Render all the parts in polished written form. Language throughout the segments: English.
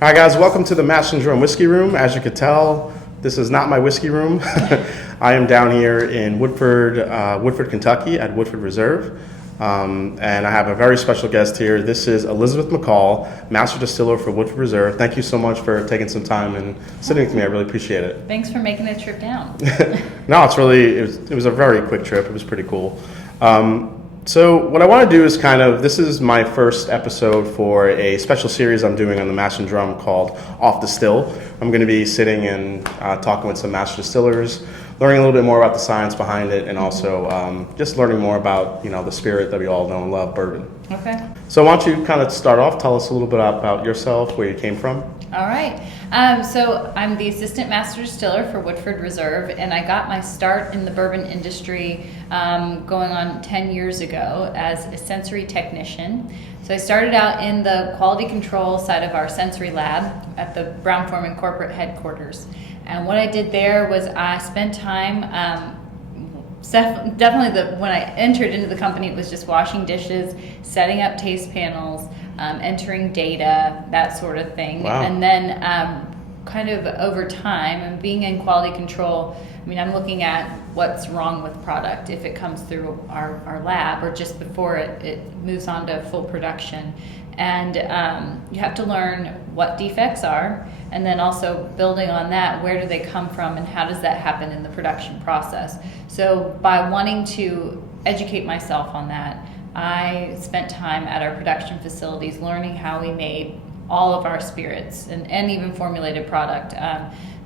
All right, guys, welcome to the Mash and Drum Whiskey Room. As you can tell, this is not my whiskey room. I am down here in Woodford, Kentucky at Woodford Reserve. And I have a very special guest here. This is Elizabeth McCall, Master Distiller for Woodford Reserve. Thank you so much for taking some time and sitting with me. I really appreciate it. Thanks for making the trip down. No, it was a very quick trip. It was pretty cool. So what I want to do is this is my first episode for a special series I'm doing on the Mash and Drum called Off the Still. I'm going to be sitting and talking with some master distillers, learning a little bit more about the science behind it, and also just learning more about the spirit that we all know and love, bourbon. Okay. So why don't you kind of start off, tell us a little bit about yourself, where you came from. All right. So I'm the assistant master distiller for Woodford Reserve, and I got my start in the bourbon industry going on 10 years ago as a sensory technician. So I started out in the quality control side of our sensory lab at the Brown-Forman corporate headquarters. And what I did there was I spent time, when I entered into the company, it was just washing dishes, setting up taste panels, entering data, that sort of thing. Wow. And then kind of over time, and being in quality control, I'm looking at what's wrong with product if it comes through our lab or just before it moves on to full production. And you have to learn what defects are, and then also building on that, where do they come from and how does that happen in the production process. So by wanting to educate myself on that, I spent time at our production facilities learning how we made all of our spirits and even formulated product.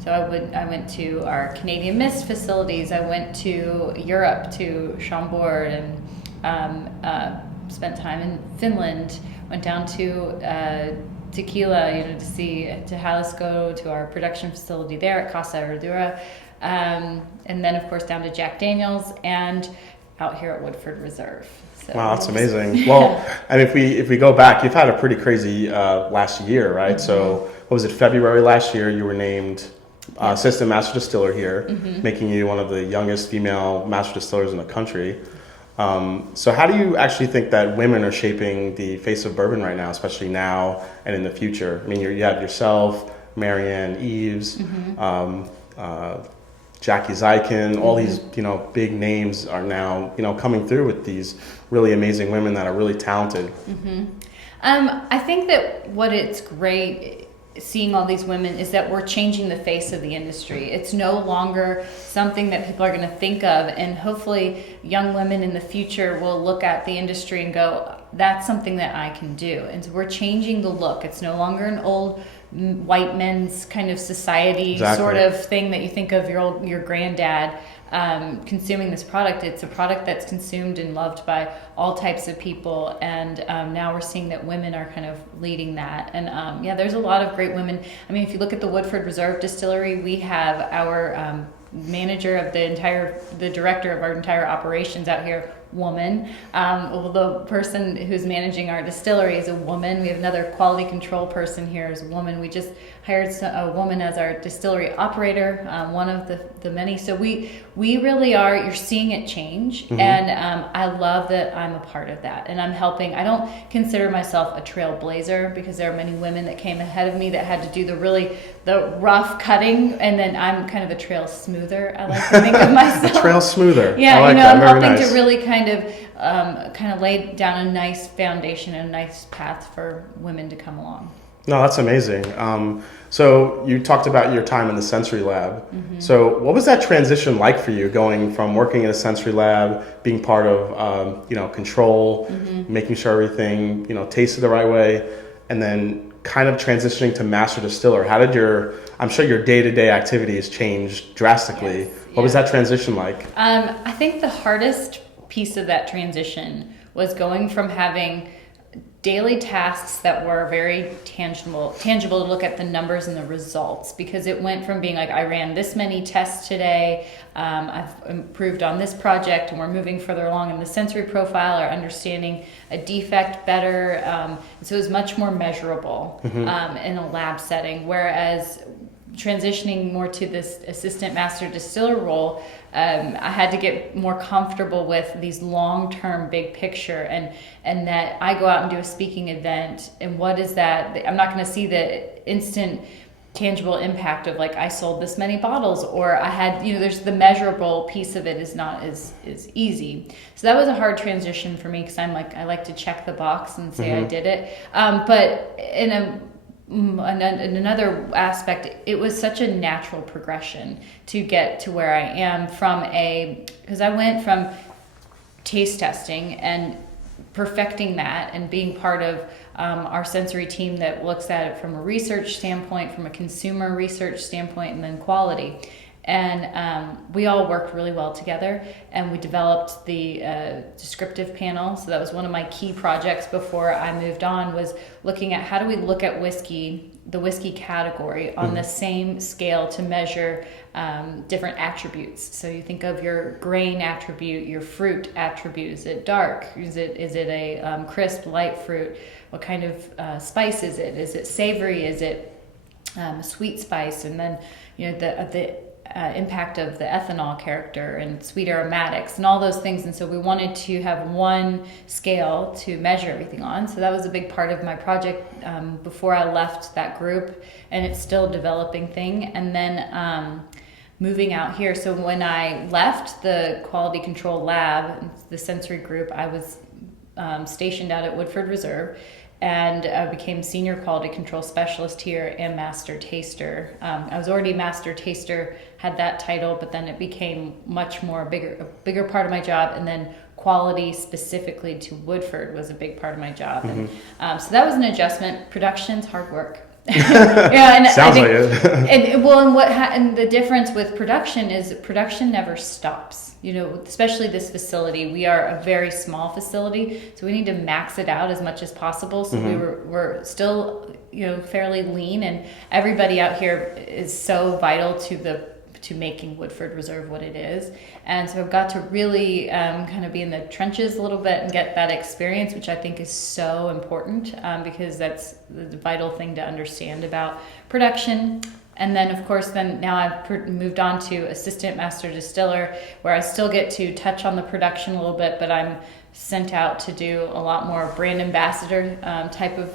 So I went to our Canadian Mist facilities. I went to Europe, to Chambord, and spent time in Finland. Went down to Tequila, to Jalisco, to our production facility there at Casa Herradura, and then of course down to Jack Daniel's and out here at Woodford Reserve. So wow, that's amazing. Well, and if we go back, you've had a pretty crazy last year, right? Mm-hmm. So what was it, February last year, you were named assistant master distiller here, mm-hmm. making you one of the youngest female master distillers in the country. So how do you actually think that women are shaping the face of bourbon right now, especially now and in the future? You have yourself, Marianne Eves, mm-hmm. Jackie Zykin, all mm-hmm. these, big names are now, coming through with these really amazing women that are really talented. Mm-hmm. I think that what it's great seeing all these women is that we're changing the face of the industry. It's no longer something that people are going to think of, and hopefully young women in the future will look at the industry and go, that's something that I can do. And so we're changing the look. It's no longer an old white men's kind of society exactly. sort of thing that you think of your granddad consuming this product. It's a product that's consumed and loved by all types of people, and now we're seeing that women are kind of leading that. And there's a lot of great women. If you look at the Woodford Reserve Distillery, we have our manager of the director of our entire operations out here, woman. The person who's managing our distillery is a woman. We have another quality control person here is a woman. We just hired a woman as our distillery operator, one of the many. So we really are, you're seeing it change. Mm-hmm. And I love that I'm a part of that. And I'm helping. I don't consider myself a trailblazer because there are many women that came ahead of me that had to do the rough cutting, and then I'm kind of a trail smoother. I like to think of myself. A trail smoother. Yeah, I like I'm that. helping nice. to really kind of lay down a nice foundation and a nice path for women to come along. No, that's amazing. So you talked about your time in the sensory lab. Mm-hmm. So what was that transition like for you, going from working in a sensory lab, being part of control, mm-hmm. making sure everything tasted the right way, and then kind of transitioning to master distiller? How did I'm sure your day-to-day activities changed drastically. Yes. What was that transition like? I think the hardest piece of that transition was going from having daily tasks that were very tangible to look at the numbers and the results, because it went from being like, I ran this many tests today, I've improved on this project, and we're moving further along in the sensory profile or understanding a defect better. So it was much more measurable mm-hmm. In a lab setting, whereas transitioning more to this assistant master distiller role, I had to get more comfortable with these long-term big picture, and that I go out and do a speaking event, and what is that? I'm not going to see the instant tangible impact of like I sold this many bottles, or I had, there's the measurable piece of it is not as easy. So that was a hard transition for me, because I like to check the box and say I did it. But in another aspect, it was such a natural progression to get to where I am because I went from taste testing and perfecting that and being part of our sensory team that looks at it from a research standpoint, from a consumer research standpoint, and then quality. And we all worked really well together, and we developed the descriptive panel. So that was one of my key projects before I moved on, was looking at how do we look at the whiskey category on the same scale to measure different attributes. So you think of your grain attribute, your fruit attribute. Is it dark? Is it a crisp, light fruit? What kind of spice is it? Is it savory? Is it sweet spice? And then the impact of the ethanol character and sweet aromatics and all those things. And so we wanted to have one scale to measure everything on. So that was a big part of my project before I left that group, and it's still a developing thing. And then moving out here. So when I left the quality control lab, the sensory group, I was stationed out at Woodford Reserve, and I became senior quality control specialist here and master taster. I was already master taster, had that title, but then it became much more a bigger part of my job. And then quality specifically to Woodford was a big part of my job. And so that was an adjustment. Production's hard work. And sounds like it. and the difference with production is production never stops. Especially this facility, we are a very small facility, so we need to max it out as much as possible. So we're still fairly lean, and everybody out here is so vital to making Woodford Reserve what it is. And so I've got to really kind of be in the trenches a little bit and get that experience, which I think is so important, because that's the vital thing to understand about production. And then, of course, now I've moved on to assistant master distiller, where I still get to touch on the production a little bit, but I'm sent out to do a lot more brand ambassador type of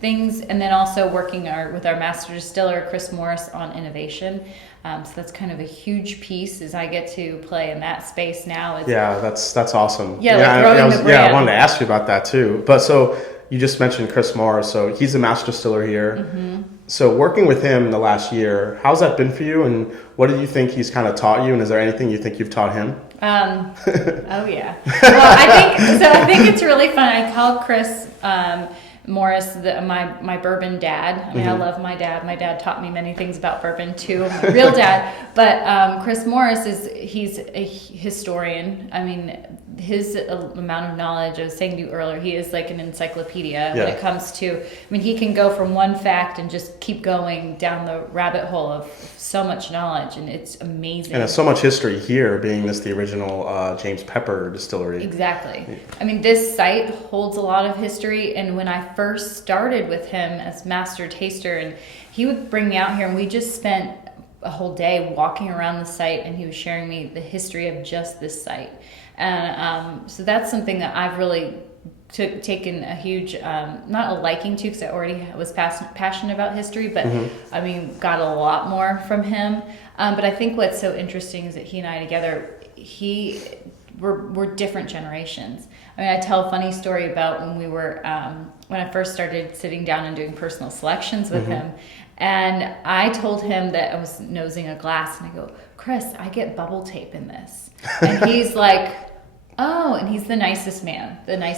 things. And then also working with our master distiller, Chris Morris, on innovation. So that's kind of a huge piece, as I get to play in that space now. That's awesome. I wanted to ask you about that too. But so you just mentioned Chris Morris, so he's the master distiller here. So working with him the last year, how's that been for you, and what do you think he's kind of taught you, and is there anything you think you've taught him? Oh yeah. Well, I think it's really fun. I call Chris Morris my bourbon dad. I mean, I love my dad. My dad taught me many things about bourbon too, my real dad. But Chris Morris he's a historian. I mean, his amount of knowledge, I was saying to you earlier, he is like an encyclopedia when it comes to, he can go from one fact and just keep going down the rabbit hole of so much knowledge, and it's amazing. And there's so much history here, being the original James Pepper distillery. Exactly. This site holds a lot of history, and when I first started with him as master taster, and he would bring me out here, and we just spent a whole day walking around the site, and he was sharing me the history of just this site. And so that's something that I've really taken a huge, not a liking to, because I already was passionate about history, but got a lot more from him. But I think what's so interesting is that he and I together, we're different generations. I tell a funny story about when we were, when I first started sitting down and doing personal selections with him. And I told him that I was nosing a glass, and I go, Chris, I get bubble tape in this. And he's like, oh, and he's the nicest man. Yeah.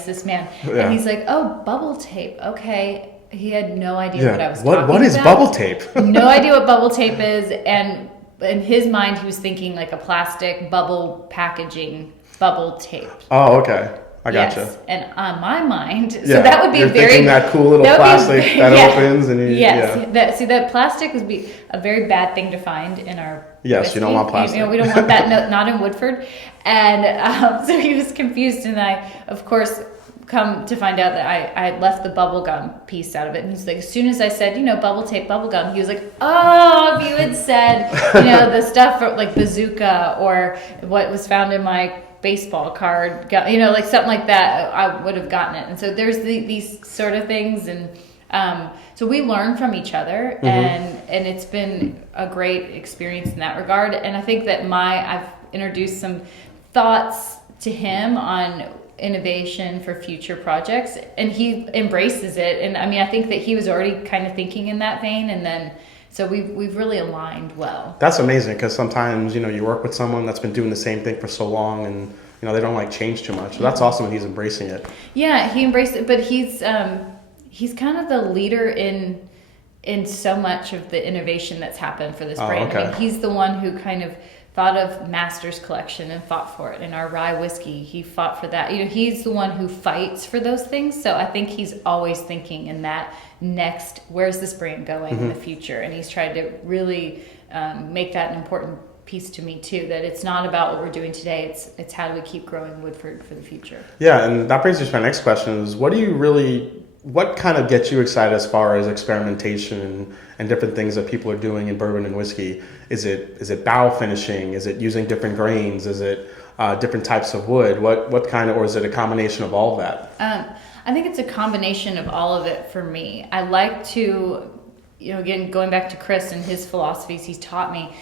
And he's like, oh, bubble tape. Okay. He had no idea what I was talking about. What is bubble tape? No idea what bubble tape is. And in his mind, he was thinking like a plastic bubble packaging bubble tape. Oh, okay. I gotcha. Yes. And on my mind, so that would be You're thinking that cool little plastic that opens and that plastic would be a very bad thing to find in our Yes, whiskey. You don't want plastic. We don't want that, not in Woodford. And so he was confused, and I, of course, come to find out that I had left the bubble gum piece out of it. And he's like, as soon as I said, bubble tape, bubble gum, he was like, oh, if you had said, the stuff like bazooka or what was found in my baseball card, like something like that, I would have gotten it. And so there's these sort of things. And so we learn from each other, and it's been a great experience in that regard. And I think that I've introduced some thoughts to him on innovation for future projects, and he embraces it. And I mean, I think that he was already kind of thinking in that vein, and then so we've really aligned well. That's amazing, because sometimes you work with someone that's been doing the same thing for so long, and they don't like change too much. So that's awesome that he's embracing it. Yeah, he embraced it, but he's kind of the leader in so much of the innovation that's happened for this brand. Okay. I mean, he's the one who kind of thought of Master's Collection and fought for it. In our rye whiskey, he fought for that. He's the one who fights for those things. So I think he's always thinking in that next, where's this brand going in the future? And he's tried to really make that an important piece to me too, that it's not about what we're doing today, it's how do we keep growing Woodford for the future. Yeah, and that brings me to my next question is, what kind of gets you excited as far as experimentation and different things that people are doing in bourbon and whiskey? Is it barrel finishing? Is it using different grains? Is it different types of wood? What kind of, or is it a combination of all of that? I think it's a combination of all of it for me. I like to, again, going back to Chris and his philosophies he's taught me,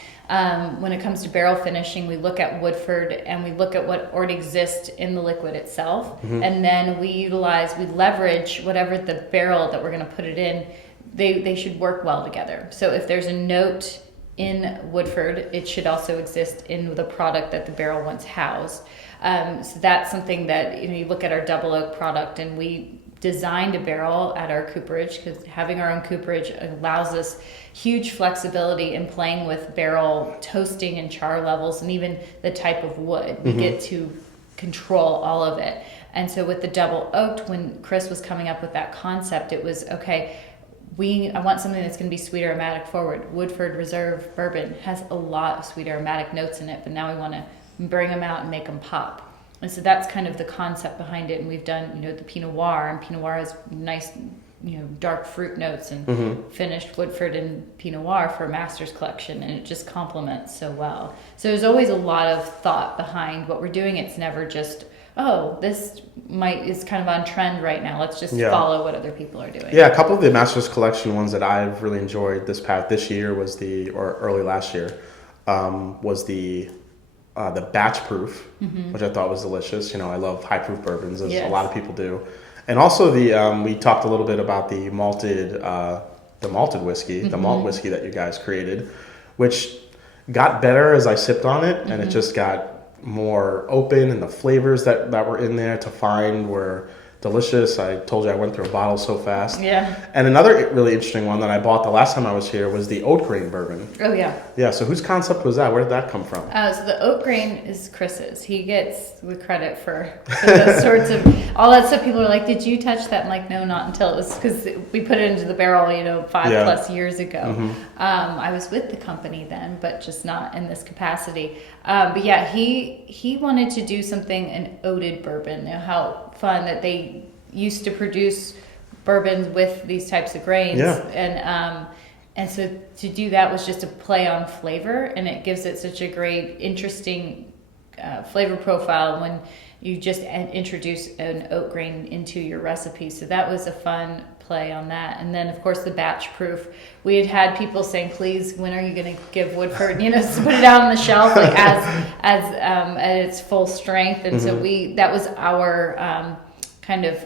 when it comes to barrel finishing, we look at Woodford and we look at what already exists in the liquid itself. And then we leverage whatever the barrel that we're going to put it in, they should work well together. So if there's a note in Woodford, it should also exist in the product that the barrel once housed. So that's something that, you look at our double oak product, and we designed a barrel at our cooperage, because having our own cooperage allows us huge flexibility in playing with barrel toasting and char levels, and even the type of wood. We get to control all of it. And so with the double oaked, when Chris was coming up with that concept, it was, okay, I want something that's going to be sweet aromatic forward. Woodford Reserve bourbon has a lot of sweet aromatic notes in it, but now we want to bring them out and make them pop. And so that's kind of the concept behind it. And we've done, the Pinot Noir, and Pinot Noir has nice, dark fruit notes, and finished Woodford and Pinot Noir for a Master's Collection, and it just complements so well. So there's always a lot of thought behind what we're doing. It's never just, this is kind of on trend right now, let's just follow what other people are doing. Yeah, a couple of the Master's Collection ones that I've really enjoyed this year was early last year, was the batch proof, which I thought was delicious. I love high proof bourbons, as a lot of people do. And also we talked a little bit about the malted whiskey, the malt whiskey that you guys created, which got better as I sipped on it, and it just got more open, and the flavors that were in there to find were delicious. I told you I went through a bottle so fast. Yeah. And another really interesting one that I bought the last time I was here was the oat grain bourbon. Oh, yeah. Yeah, so whose concept was that? Where did that come from? So the oat grain is Chris's. He gets the credit for those sorts of, all that stuff. People are like, did you touch that? I'm like, no, not until it was, because we put it into the barrel, 5+ years ago. I was with the company then, but just not in this capacity. But yeah, he wanted to do something, an oated bourbon. How fun that they used to produce bourbons with these types of grains. And so to do that was just a play on flavor, and it gives it such a great, interesting flavor profile when you just introduce an oat grain into your recipe. So that was a fun play on that. And then of course the batch proof, we had people saying, please, when are you going to give Woodford, put it out on the shelf, like as at its full strength. And so that was our kind of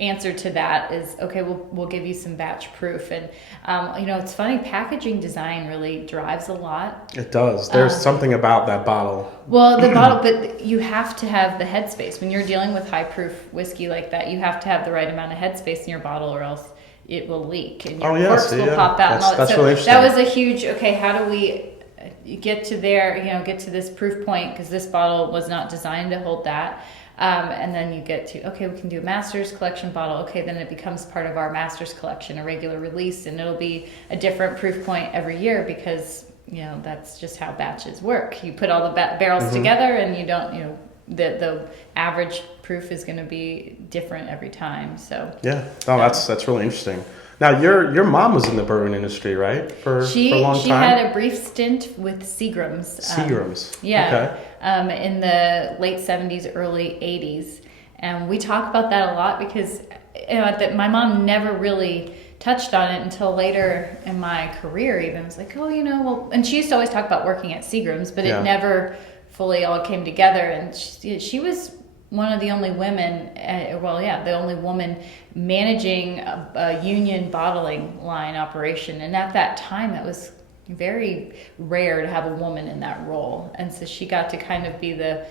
answer to that is, okay, we'll give you some batch proof. And it's funny, packaging design really drives a lot. It does. There's something about that bottle. Well, the bottle, but you have to have the headspace when you're dealing with high proof whiskey like that. You have to have the right amount of headspace in your bottle, or else it will leak and your corks will pop out. And all that. That's so really interesting. That was a huge, okay, how do we get to get to this proof point, because this bottle was not designed to hold that. And then you get to, okay, we can do a Master's Collection bottle. Okay, then it becomes part of our Master's Collection, a regular release, and it'll be a different proof point every year, because, that's just how batches work. You put all the barrels together, and you don't, the average proof is going to be different every time. So yeah, oh, that's really interesting. Now, your mom was in the bourbon industry, right? For a long time? She had a brief stint with Seagram's. Seagram's. Yeah. Okay. In the late 70s, early 80s. And we talk about that a lot because my mom never really touched on it until later in my career even. It was like, and she used to always talk about working at Seagram's, but it never fully all came together. And she was one of the only women, the only woman managing a union bottling line operation. And at that time, that was very rare to have a woman in that role. And so she got to kind of be the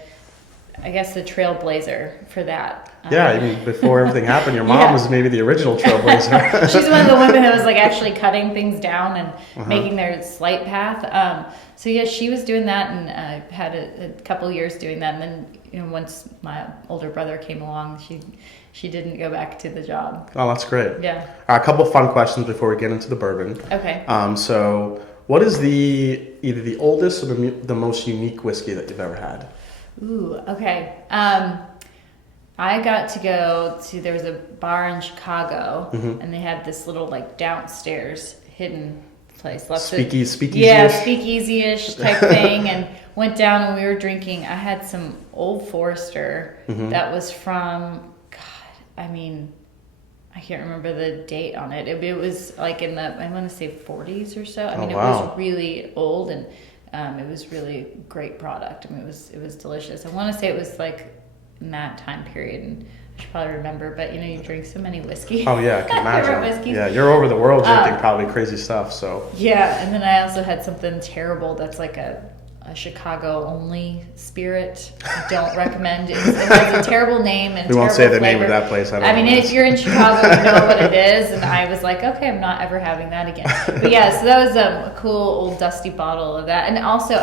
trailblazer for that. Yeah, I mean, before everything happened, your mom was maybe the original trailblazer. She's one of the women that was like actually cutting things down and making their slight path. So yeah, she was doing that and had a couple years doing that. And then once my older brother came along, she didn't go back to the job. Oh, that's great. Yeah. A couple of fun questions before we get into the bourbon. Okay. So what is either the oldest or the most unique whiskey that you've ever had? Ooh, okay. I got to go to, there was a bar in Chicago, and they had this little like downstairs hidden place. Speakeasy-ish? Yeah, speakeasy-ish type thing, and went down and we were drinking. I had some Old Forester that was from, I can't remember the date on it. It was like in the, I want to say 40s or so. It was really old and it was really great product. It was delicious. I want to say it was like in that time period, and I should probably remember, but you drink so many whiskeys. Oh yeah, I can imagine. Whiskeys. Yeah, you're over the world drinking probably crazy stuff, so. Yeah, and then I also had something terrible that's like a Chicago only spirit. I don't recommend it. It has a terrible name and we won't say the flavor. name of that place. If you're in Chicago, you know what it is. And I was like, okay, I'm not ever having that again. But yeah, so that was a cool old dusty bottle of that. And also,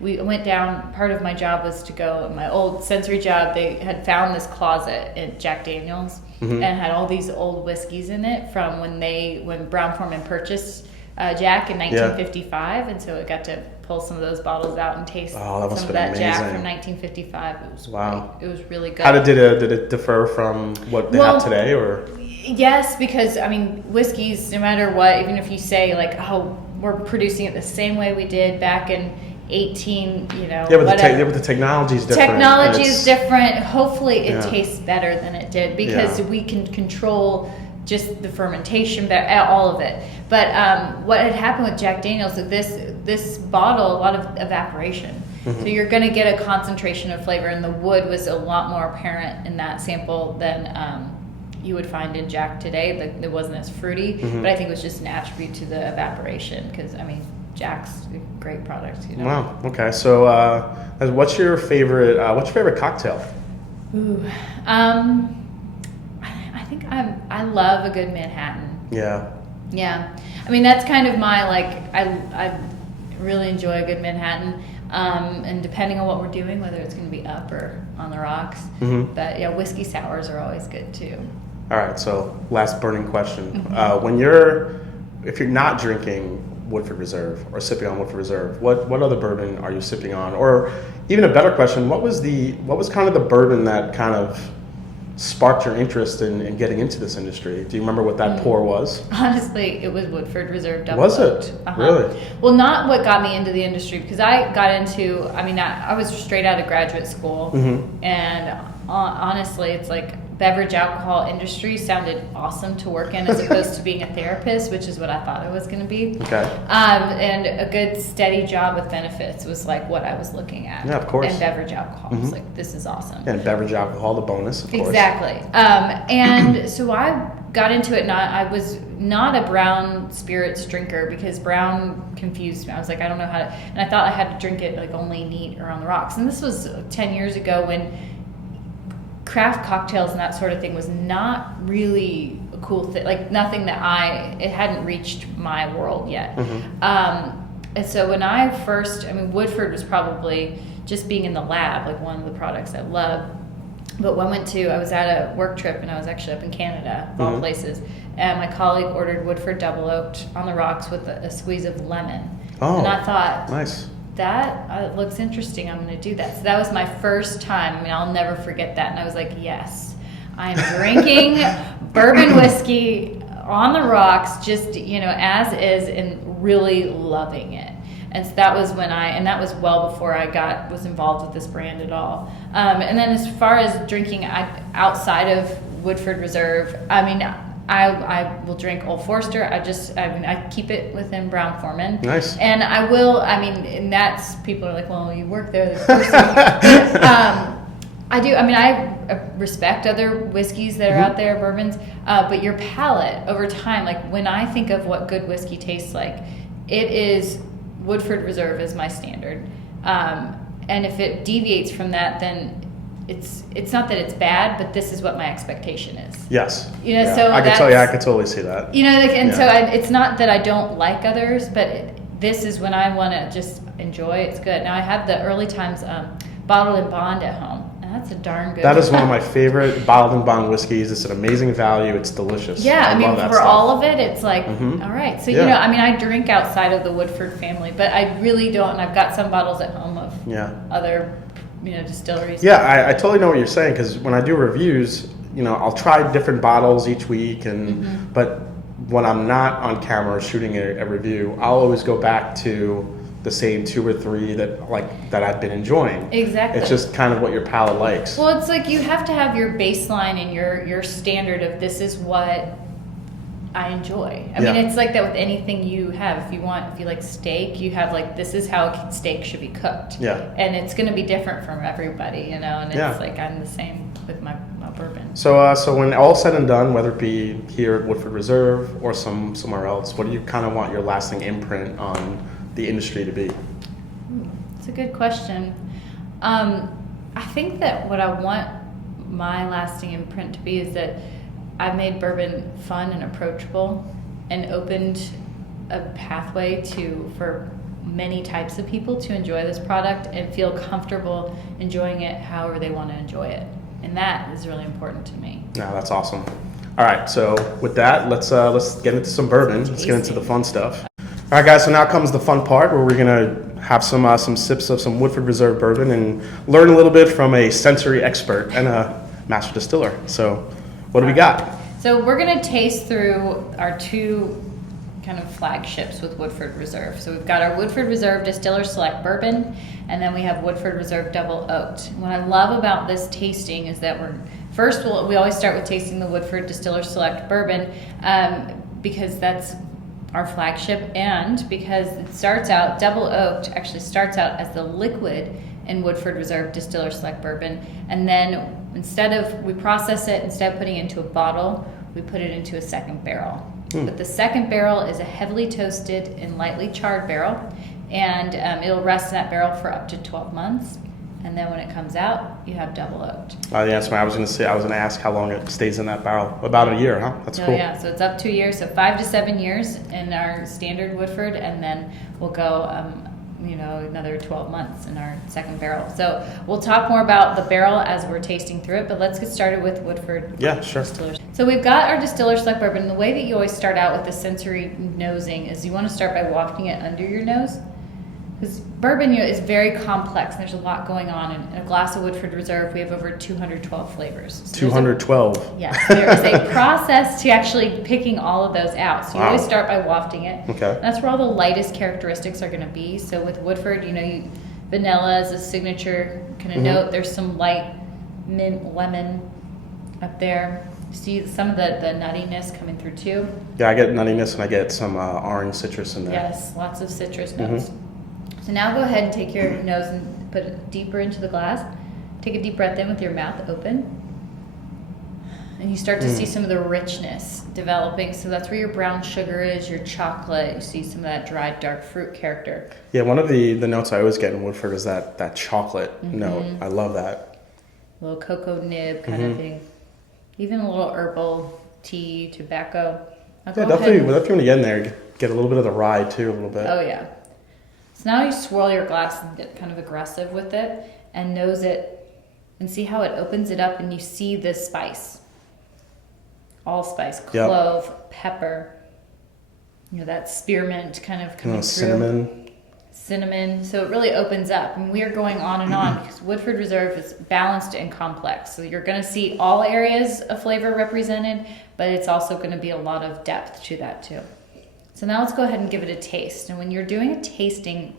we went down, part of my job was to go, in my old sensory job, they had found this closet at Jack Daniel's and had all these old whiskeys in it from when Brown-Forman purchased Jack in 1955. And so I got to pull some of those bottles out and taste some of that amazing. Jack from 1955. It was great. It was really good. How did it differ from what they have today, or? Yes, because whiskeys, no matter what, even if you say like, oh, we're producing it the same way we did back in 18, but the technology is different. Technology is different. Hopefully it tastes better than it did because we can control just the fermentation, all of it. But what had happened with Jack Daniel's, this bottle, a lot of evaporation. So you're going to get a concentration of flavor, and the wood was a lot more apparent in that sample than you would find in Jack today. But it wasn't as fruity, but I think it was just an attribute to the evaporation because, Jack's a great product. Wow. Okay. So, what's your favorite cocktail? Ooh. I think I love a good Manhattan. Yeah. Yeah. That's kind of my, I really enjoy a good Manhattan. And depending on what we're doing, whether it's going to be up or on the rocks. But yeah, whiskey sours are always good too. All right. So last burning question. If you're not drinking Woodford Reserve or sipping on Woodford Reserve, what other bourbon are you sipping on? Or even a better question, what was kind of the bourbon that kind of sparked your interest in getting into this industry? Do you remember what that pour was? Honestly, it was Woodford Reserve Double Was Oaked. it? Really? Well, not what got me into the industry, because I got into, I was straight out of graduate school, and honestly, it's like beverage alcohol industry sounded awesome to work in as opposed to being a therapist, which is what I thought it was going to be. Okay. And a good steady job with benefits was like what I was looking at. Yeah, of course. And beverage alcohol was like, this is awesome. And beverage alcohol, the bonus, of course. Exactly. And so I got into it, and I was not a brown spirits drinker because brown confused me. I was like, I don't know how to, and I thought I had to drink it like only neat or on the rocks. And this was 10 years ago when craft cocktails and that sort of thing was not really a cool thing, like nothing that it hadn't reached my world yet. And so when I first, Woodford was probably just being in the lab, like one of the products I love. But I was at a work trip, and I was actually up in Canada, of all places, and my colleague ordered Woodford Double Oaked on the rocks with a squeeze of lemon. Oh, and I thought, nice. that looks interesting. I'm going to do that. So that was my first time. I mean, I'll never forget that. And I was like, yes, I'm drinking bourbon whiskey on the rocks, just, as is, and really loving it. And so that was and that was well before I was involved with this brand at all. And then as far as drinking outside of Woodford Reserve, I mean, I will drink Old Forester. I keep it within Brown-Forman. Nice. And and that's, people are like, well, you work there. I do. I mean, I respect other whiskeys that are out there, bourbons, but your palate over time, like when I think of what good whiskey tastes like, it is Woodford Reserve is my standard. And if it deviates from that, then it's not that it's bad, but this is what my expectation is. Yes. So I could totally see that. So it's not that I don't like others, but this is when I want to just enjoy. It's good. Now I have the early times bottled and bond at home. That's a darn good. That is one of my favorite bottled and bond whiskeys. It's an amazing value. It's delicious. Yeah, I mean, love that for stuff. all of it, it's like, all right. So, I drink outside of the Woodford family, but I really don't. And I've got some bottles at home of other, distilleries. Yeah, I totally know what you're saying, because when I do reviews, I'll try different bottles each week, but when I'm not on camera shooting a review, I'll always go back to the same 2 or 3 that I've been enjoying. Exactly. It's just kind of what your palate likes. Well, it's like you have to have your baseline and your standard of this is what I enjoy. I mean, it's like that with anything you have. If you like steak, you have like, this is how steak should be cooked. Yeah. And it's going to be different from everybody, and it's like I'm the same with my bourbon. So when all's said and done, whether it be here at Woodford Reserve or somewhere else, what do you kind of want your lasting imprint on the industry to be? It's a good question. I think that what I want my lasting imprint to be is that I've made bourbon fun and approachable and opened a pathway for many types of people to enjoy this product and feel comfortable enjoying it however they want to enjoy it. And that is really important to me. Yeah, that's awesome. All right, so with that, let's get into some bourbon. Let's get into the fun stuff. All right, guys, so now comes the fun part where we're going to have some sips of some Woodford Reserve bourbon and learn a little bit from a sensory expert and a master distiller. So what do we got? So we're going to taste through our 2 kind of flagships with Woodford Reserve. So we've got our Woodford Reserve Distiller Select Bourbon, and then we have Woodford Reserve Double Oaked. What I love about this tasting is that we always start with tasting the Woodford Distiller Select Bourbon because that's our flagship, and because it starts out, Double Oaked actually starts out as the liquid in Woodford Reserve Distiller Select Bourbon, and then instead of putting it into a bottle, we put it into a second barrel. But the second barrel is a heavily toasted and lightly charred barrel, and it'll rest in that barrel for up to 12 months. And then when it comes out, you have Double Oaked. That's what I was going to ask how long it stays in that barrel. About a year, huh? That's cool. Yeah, so it's up to a year, so 5 to 7 years in our standard Woodford, and then we'll go, another 12 months in our second barrel. So we'll talk more about the barrel as we're tasting through it, but let's get started with Woodford. Yeah, sure. Distillers. So we've got our Distiller Select Bourbon. The way that you always start out with the sensory nosing is you want to start by wafting it under your nose. Because bourbon is very complex, and there's a lot going on. In a glass of Woodford Reserve, we have over 212 flavors. So 212? Yes, there is a process to actually picking all of those out. So you always start by wafting it. Okay. That's where all the lightest characteristics are going to be. So with Woodford, vanilla is a signature kind of note. There's some light mint lemon up there. See some of the nuttiness coming through too. Yeah, I get nuttiness and I get some orange citrus in there. Yes, lots of citrus notes. So now go ahead and take your nose and put it deeper into the glass. Take a deep breath in with your mouth open. And you start to see some of the richness developing. So that's where your brown sugar is, your chocolate. You see some of that dried dark fruit character. Yeah, one of the notes I always get in Woodford is that chocolate note. I love that. A little cocoa nib kind of thing. Even a little herbal tea, tobacco. Definitely when you get in there, get a little bit of the rye too, a little bit. Oh, yeah. So now you swirl your glass and get kind of aggressive with it and nose it and see how it opens it up and you see the spice. Allspice, clove, pepper, that spearmint kind of coming through. Cinnamon. cinnamon. So it really opens up. And we are going on and on because Woodford Reserve is balanced and complex. So you're going to see all areas of flavor represented, but it's also going to be a lot of depth to that too. So now let's go ahead and give it a taste. And when you're doing a tasting,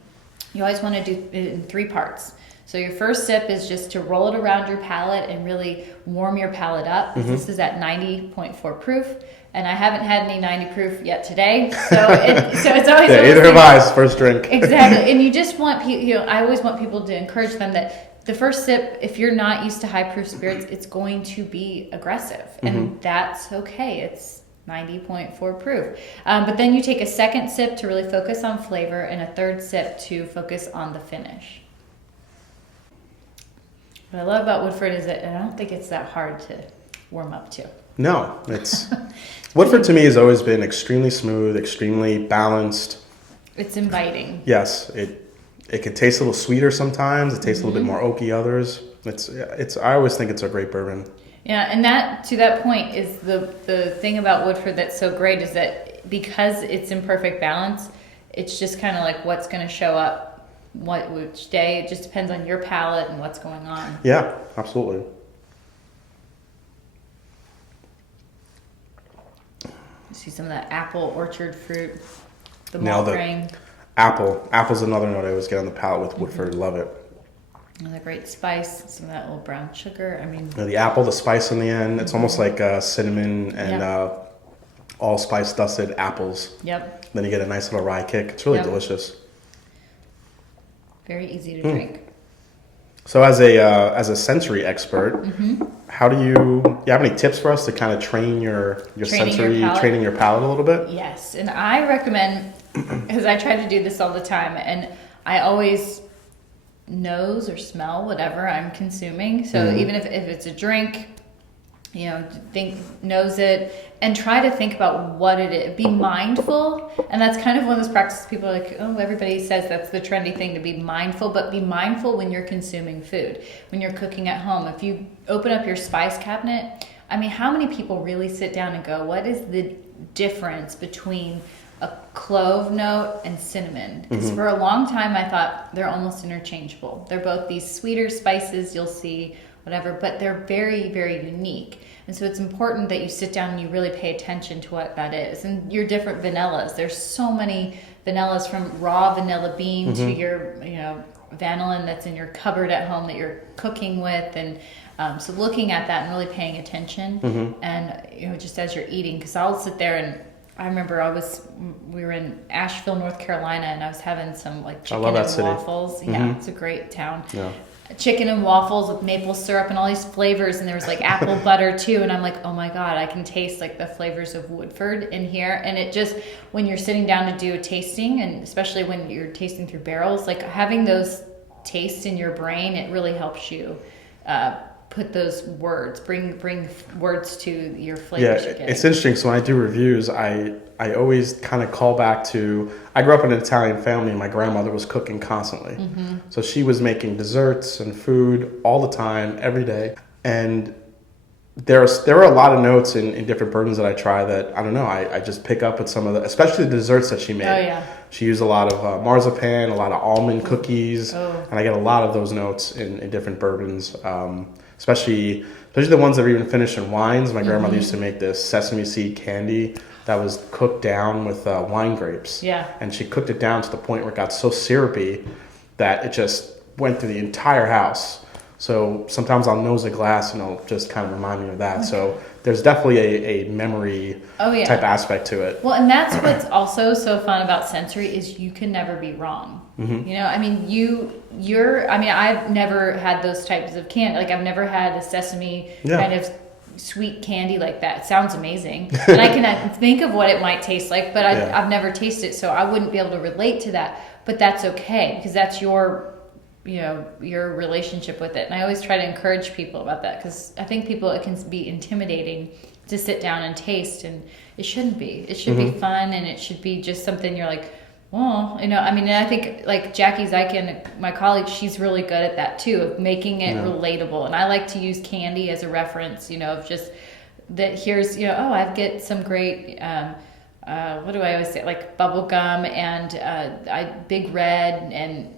you always want to do it in 3 parts. So your first sip is just to roll it around your palate and really warm your palate up. This is at 90.4 proof. And I haven't had any 90 proof yet today, so it's always either have I. First drink. Exactly, and you just want people. I always want people to encourage them that the first sip, if you're not used to high proof spirits, it's going to be aggressive, and that's okay. It's 90.4 proof, but then you take a second sip to really focus on flavor, and a third sip to focus on the finish. What I love about Woodford is that I don't think it's that hard to warm up to. No, it's Woodford to me has always been extremely smooth, extremely balanced. It's inviting. Yes, it can taste a little sweeter sometimes. It tastes a little bit more oaky others. It's I always think it's a great bourbon. Yeah, and that to that point is the thing about Woodford that's so great is that because it's in perfect balance, it's just kind of like what's going to show up which day. It just depends on your palate and what's going on. Yeah, absolutely. See some of that apple orchard fruit, the Nailed malt it. grain. Apple's another note I always get on the palate with Woodford. Love it. Another great spice, some of that little brown sugar. I mean, The apple, the spice on the end. It's almost like cinnamon and allspice dusted apples. Yep. Then you get a nice little rye kick. It's really Yep. delicious. Very easy to drink. So as a sensory expert, how do you have any tips for us to kind of train your training your palate a little bit? Yes, and I recommend, because I try to do this all the time, and I always nose or smell whatever I'm consuming. So even if it's a drink, nose it and try to think about what it is. Be mindful. And that's kind of one of those practices people are like, oh, everybody says that's the trendy thing to be mindful, but be mindful when you're consuming food, when you're cooking at home. If you open up your spice cabinet, I mean, how many people really sit down and go, what is the difference between a clove note and cinnamon? Because for a long time I thought they're almost interchangeable. They're both these sweeter spices you'll see, whatever, but they're very, very unique. And so it's important that you sit down and you really pay attention to what that is. And your different vanillas. There's so many vanillas, from raw vanilla bean to your, vanillin that's in your cupboard at home that you're cooking with. And so looking at that and really paying attention, and just as you're eating, because I'll sit there and I remember we were in Asheville, North Carolina, and I was having some like chicken and waffles. Yeah, it's a great town. Yeah. Chicken and waffles with maple syrup and all these flavors, and there was like apple butter too, and I'm like, oh my god, I can taste like the flavors of Woodford in here. And it just, when you're sitting down to do a tasting, and especially when you're tasting through barrels, like having those tastes in your brain, it really helps you put those words, bring words to your flavors. Yeah, it's interesting. So when I do reviews, I always kind of call back to, I grew up in an Italian family and my grandmother was cooking constantly. So she was making desserts and food all the time, every day. And there are a lot of notes in different bourbons that I try that, I don't know, I just pick up at some of the, especially the desserts that she made. Oh, yeah. She used a lot of marzipan, a lot of almond cookies, and I get a lot of those notes in different bourbons. Especially the ones that are even finished in wines. My grandmother used to make this sesame seed candy that was cooked down with wine grapes. Yeah. And she cooked it down to the point where it got so syrupy that it just went through the entire house. So sometimes I'll nose a glass and it'll just kind of remind me of that. Okay. So there's definitely a memory type aspect to it. Well, and that's what's also so fun about sensory is you can never be wrong. I mean, I've never had those types of candy. Like I've never had a sesame kind of sweet candy like that. It sounds amazing. And I can think of what it might taste like, but I've never tasted it, so I wouldn't be able to relate to that. But that's okay, because that's your relationship with it. And I always try to encourage people about that, because I think it can be intimidating to sit down and taste, and it shouldn't be. It should be fun, and it should be just something you're like, well, and I think like Jackie Zykin, my colleague, she's really good at that too, of making it relatable. And I like to use candy as a reference, of just that here's, I get some great what do I always say? Like bubble gum and Big Red and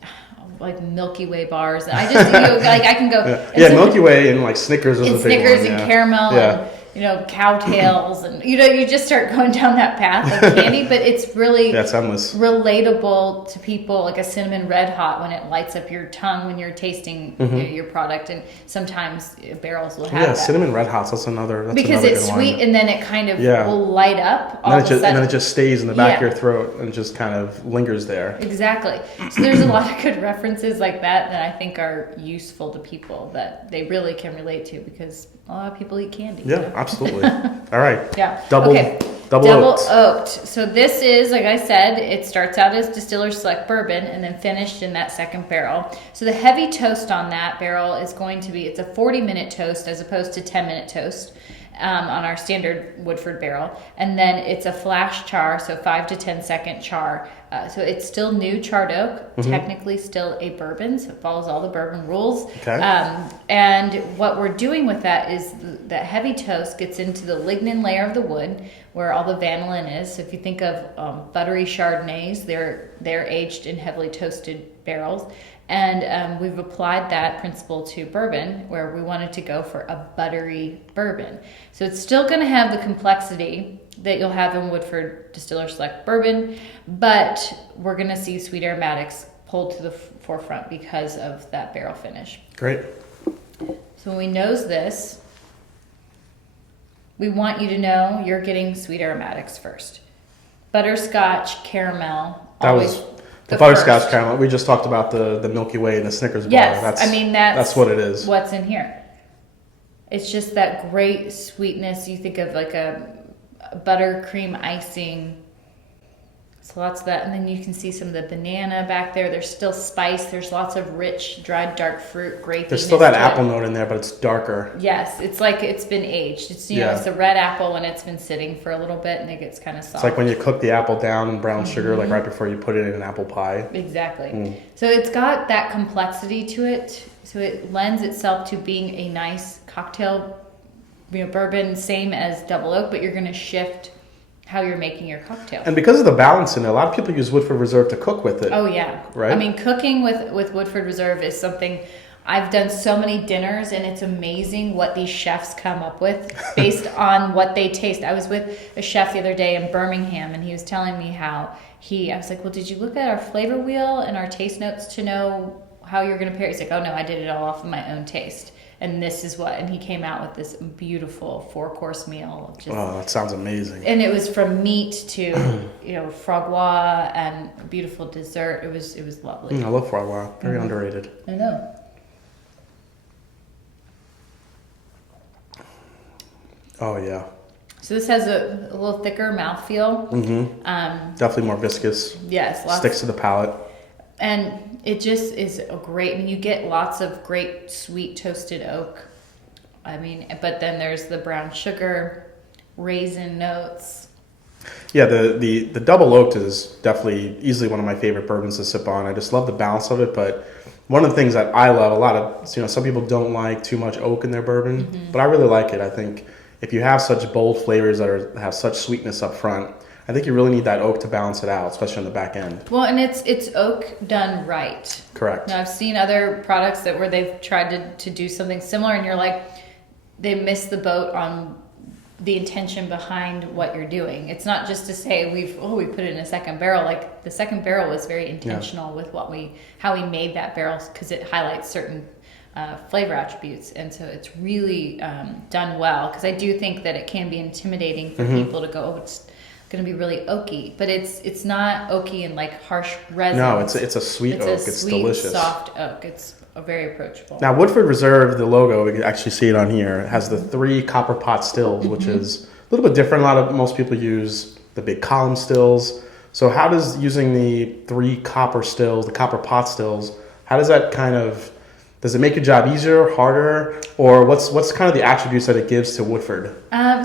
like Milky Way bars. I just like I can go. Yeah, Milky Way and like Snickers is a big Snickers one, and caramel and cowtails and you just start going down that path of candy. But it's really it's endless. Relatable to people, like a cinnamon red hot when it lights up your tongue when you're tasting your product. And sometimes barrels will have that. Cinnamon red hots. That's another. Because it's sweet and then it kind of will light up. And then it just stays in the back of your throat and just kind of lingers there. Exactly. So there's a lot of good references like that I think are useful to people that they really can relate to because a lot of people eat candy. Yeah, absolutely. All right. Yeah. Double oaked. So this is, like I said, it starts out as Distiller Select Bourbon and then finished in that second barrel. So the heavy toast on that barrel is going to be, it's a 40-minute toast as opposed to 10-minute toast on our standard Woodford barrel. And then it's a flash char, so 5 to 10 second char. So it's still new charred oak, technically still a bourbon, so it follows all the bourbon rules. Okay. And what we're doing with that is that heavy toast gets into the lignin layer of the wood where all the vanillin is. So if you think of buttery Chardonnays, they're aged in heavily toasted barrels. And we've applied that principle to bourbon where we wanted to go for a buttery bourbon. So it's still going to have the complexity that you'll have in Woodford Distiller Select Bourbon, but we're going to see sweet aromatics pulled to the forefront because of that barrel finish. Great. So when we nose this, we want you to know you're getting sweet aromatics first. Butterscotch, caramel, the butterscotch caramel. We just talked about the Milky Way and the Snickers bar. Yes, that's what it is. What's in here? It's just that great sweetness. You think of like a buttercream icing. So lots of that, and then you can see some of the banana back there. There's still spice. There's lots of rich, dried, dark fruit, grapey. There's still that apple note in there, but it's darker. Yes, it's like it's been aged. It's it's a red apple when it's been sitting for a little bit, and it gets kind of soft. It's like when you cook the apple down in brown sugar, like right before you put it in an apple pie. Exactly. So it's got that complexity to it. So it lends itself to being a nice cocktail, bourbon, same as double oak, but you're going to shift how you're making your cocktail. And because of the balance in it, a lot of people use Woodford Reserve to cook with it. Oh, yeah. Right? I mean, cooking with Woodford Reserve is something... I've done so many dinners, and it's amazing what these chefs come up with based on what they taste. I was with a chef the other day in Birmingham, and he was telling me how I was like, well, did you look at our flavor wheel and our taste notes to know how you're going to pair? He's like, oh, no, I did it all off of my own taste. And this is what, and he came out with this beautiful 4-course meal. That sounds amazing. And it was from meat to, foie gras and a beautiful dessert. It was lovely. I love foie gras. Very underrated. I know. Oh, yeah. So this has a little thicker mouthfeel. Definitely more viscous. Yes. Sticks to the palate. And it just is you get lots of great sweet toasted oak. But then there's the brown sugar, raisin notes. Yeah, the double oaked is definitely easily one of my favorite bourbons to sip on. I just love the balance of it, but one of the things that I love, a lot of, some people don't like too much oak in their bourbon, but I really like it. I think if you have such bold flavors that have such sweetness up front, I think you really need that oak to balance it out, especially on the back end. Well, and it's oak done right. Correct. Now, I've seen other products where they've tried to do something similar, and you're like, they missed the boat on the intention behind what you're doing. It's not just to say we put it in a second barrel. Like the second barrel was very intentional with how we made that barrel, because it highlights certain flavor attributes, and so it's really done well. Because I do think that it can be intimidating for people to go, it's going to be really oaky, but it's not oaky and like harsh resin. No, it's a sweet oak. It's sweet, delicious. Soft oak. It's very approachable. Now, Woodford Reserve, the logo, we can actually see it on here. It has the 3 copper pot stills, which is a little bit different. Most people use the big column stills. So how does using the 3 copper stills, the copper pot stills, how does that does it make your job easier, harder, or what's kind of the attributes that it gives to Woodford?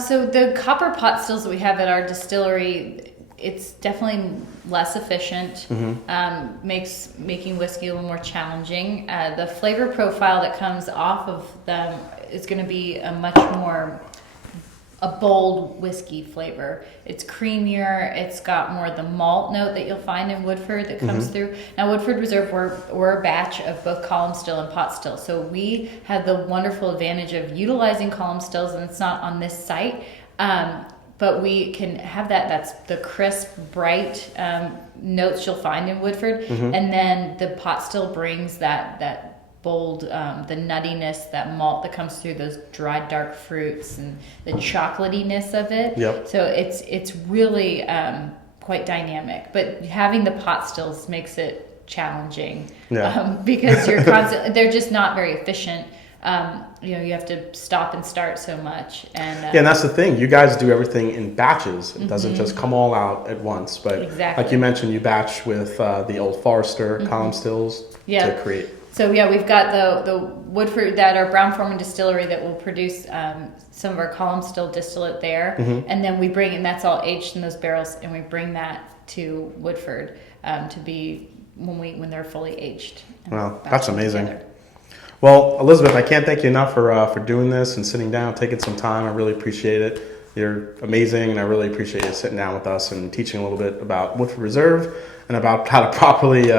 So the copper pot stills that we have at our distillery, it's definitely less efficient, makes making whiskey a little more challenging. The flavor profile that comes off of them is going to be a much more a bold whiskey flavor. It's creamier. It's got more of the malt note that you'll find in Woodford that comes through. Now, Woodford Reserve, we're a batch of both column still and pot still. So we have the wonderful advantage of utilizing column stills, and it's not on this site. But we can have that. That's the crisp, bright notes you'll find in Woodford. And then the pot still brings that bold, the nuttiness, that malt that comes through those dried dark fruits and the chocolatiness of it. Yep. So it's really quite dynamic. But having the pot stills makes it challenging because you're constantly, they're just not very efficient. You have to stop and start so much. And and that's the thing. You guys do everything in batches. It doesn't just come all out at once. But exactly. like you mentioned, you batch with the Old Forester column stills to create. So we've got the Woodford, that our Brown-Forman distillery that will produce some of our column still distillate there, and then we bring, and that's all aged in those barrels, and we bring that to Woodford to be when they're fully aged. Wow, that's amazing. Together. Well, Elizabeth, I can't thank you enough for doing this and sitting down, taking some time. I really appreciate it. You're amazing, and I really appreciate you sitting down with us and teaching a little bit about Woodford Reserve and about how to properly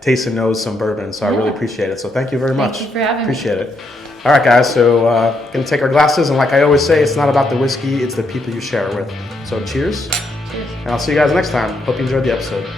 taste and nose some bourbon. So I really appreciate it. So thank you very much. Thank you for having me. Appreciate it. All right, guys. So going to take our glasses, and like I always say, it's not about the whiskey, it's the people you share it with. So cheers. Cheers. And I'll see you guys next time. Hope you enjoyed the episode.